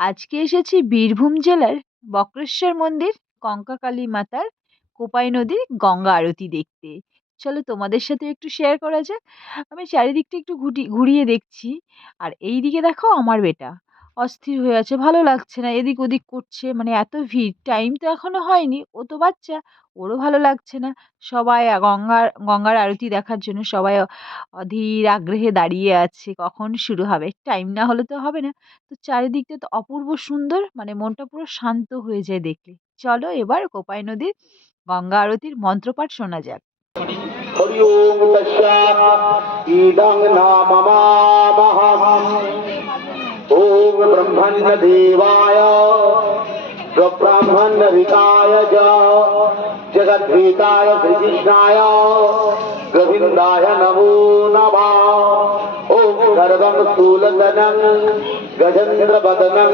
আজকে এসেছি বীরভূম জেলার বক্রেশ্বর মন্দির, কঙ্কাকালী মাতার কোপাই নদীর গঙ্গা আরতি দেখতে। চলো তোমাদের সাথে একটু শেয়ার করা যাক। আমি চারিদিকটা একটু ঘুটি, ঘুরিয়ে দেখছি। আর এই দিকে দেখো আমার বেটা। অস্থির হয়ে আছে, ভালো লাগছে না, এদিক ওদিক করছে মানে এত ভিড়। টাইম তো এখনও হয়নি, ও তো বাচ্চা, ওরও ভালো লাগছে না। সবাই গঙ্গার গঙ্গার আরতি দেখার জন্য সবাই অধীর আগ্রহে দাঁড়িয়ে আছে, কখন শুরু হবে? টাইম না হলে তো হবে না। তো চারিদিকটা তো অপূর্ব সুন্দর মানে মনটা পুরো শান্ত হয়ে যায় দেখলে। চলো এবার কোপাই নদীর গঙ্গা আরতির মন্ত্রপাঠ শোনা যাক। হরি ওম ইদং নামা ब्रह्मण्यदेवाय स्वब्राह्मण्यहिताय च जगद्भीताय श्रीकृष्णाय गोविन्दाय नमो नमः ॐ सर्वं स्थूलतनं गजेन्द्रवदनं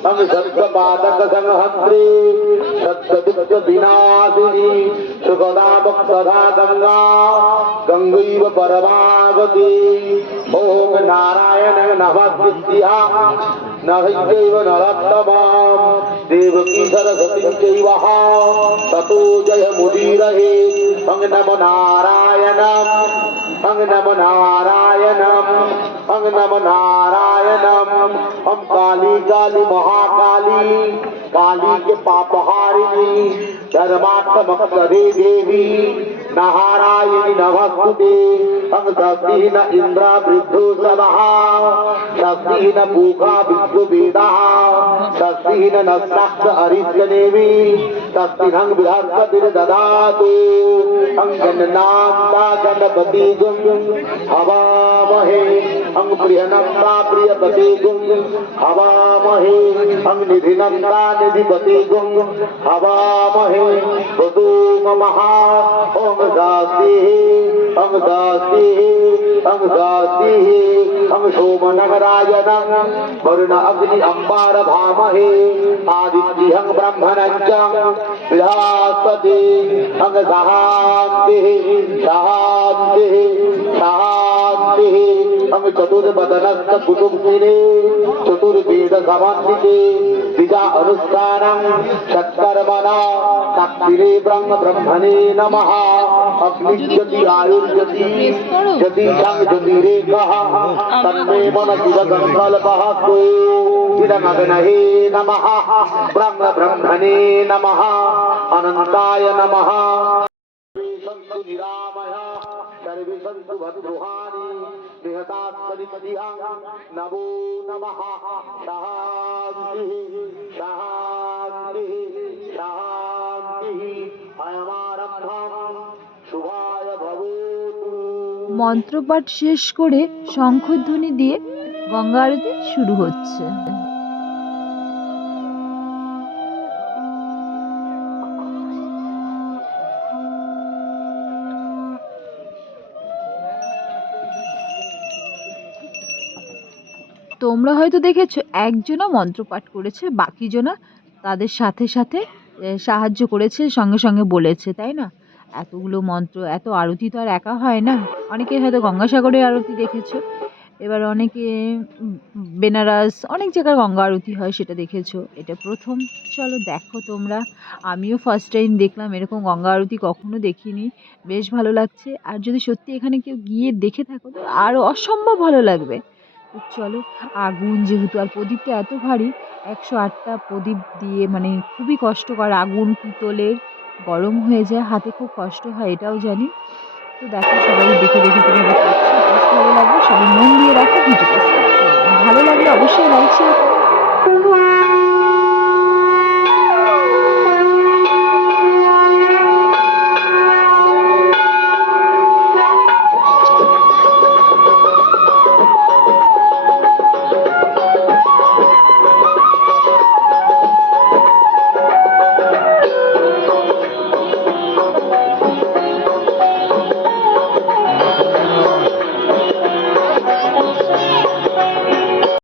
प्रणमामहम् अङ्ग सप्तपादक संहत्रे सप्तदुःख विनाशिनी सुखदा भक्तदा गङ्गा गङ्गैव परमागति ॐ नारायण नमस्कृत्या नहैव नरोत्तमां देवकी सरस्वतीं चैव ततो जयमुदीरहे अङ्ग नमो नारायणम् अङ्ग नमो नारायणम् अङ्ग नमो नारायणम् हम काली काली महाकाली काली के पापहारिणी धर्मात्मक दे देवी ভক্তি শক্তিহীন ইন্দ্রা বৃদ্ধু সদা শক্তিহীন পূখা বিশ্ববেদা শক্তিহীন নস্তাক্ষ হরিশ্চ দেবী শক্তিহং বৃহস্পতির দদাতু অঙ্গনান্তা গণপতি গুম হবামহে অং প্রিয়নন্তা প্রিয়পতি গুম হবামহে অং নিধিনন্তা নিধিপতি গুম হবামহে বসুম মহা ও निधिनंदा निधिपति गुं हवामहे वधू महा ओम दासी अंग दासी अंग दासी अंग सोमनगरायनं वरुण अग्नि अंबार भामहे आदित्यं ब्रह्मणञ्च बृहस्पति अंग शान्तिः शान्तिः शान्तिः अंग चतुर्वदनस्य कुटुम्बिने चतुर्वेद समन्विते द्विजा अनुष्ठानं षट्कर्मणा शक्तिरे ब्रह्म ब्रह्मणे नमः अग्निज्योति आयुर्ज्योति ज्योति संग ज्योति रेखः तन्मे मन शिवसङ्कल्पः को इदमग्नहे नमः ब्रह्म ब्रह्मणे नमः अनन्ताय नमः सर्वे सन्तु निरामया सर्वे सन्तु भद्रुहानि निहतात्मनिपतिहं नमो नमः शान्तिः शान्तिः शान्तिः মন্ত্রপাঠ শেষ করে শঙ্খধ্বনি দিয়ে গঙ্গা আরতি শুরু হচ্ছে। তোমরা হয়তো দেখেছ একজনা মন্ত্রপাঠ করেছে, বাকিজনা তাদের সাথে সাথে সাহায্য করেছে, সঙ্গে সঙ্গে বলেছে, তাই না? এতগুলো মন্ত্র, এত আরতি তো আর একা হয় না। অনেকে হয়তো গঙ্গাসাগরের আরতি দেখেছ। এবার অনেকে বেনারস, অনেক জায়গায় গঙ্গা আরতি হয় সেটা দেখেছ। এটা প্রথম। চলো দেখো তোমরা। আমিও ফার্স্ট টাইম দেখলাম, এরকম গঙ্গা আরতি কখনো দেখিনি। বেশ ভালো লাগছে। আর যদি সত্যি এখানে কেউ গিয়ে দেখে থাকো, তো আরও অসম্ভব ভালো লাগবে। তো চলো, আগুন যেহেতু, আর প্রদীপটা এত ভারী, একশো আটটা প্রদীপ দিয়ে মানে খুবই কষ্টকর আগুন, পিতলের গরম হয়ে যায়, হাতে খুব কষ্ট হয়, এটাও জানি। তো দেখো সবাই দেখে দেখে তুমি ভালো লাগবে, সবাই মন দিয়ে রাখো ভিডিওটা ভালো লাগলে অবশ্যই লাইক শেয়ার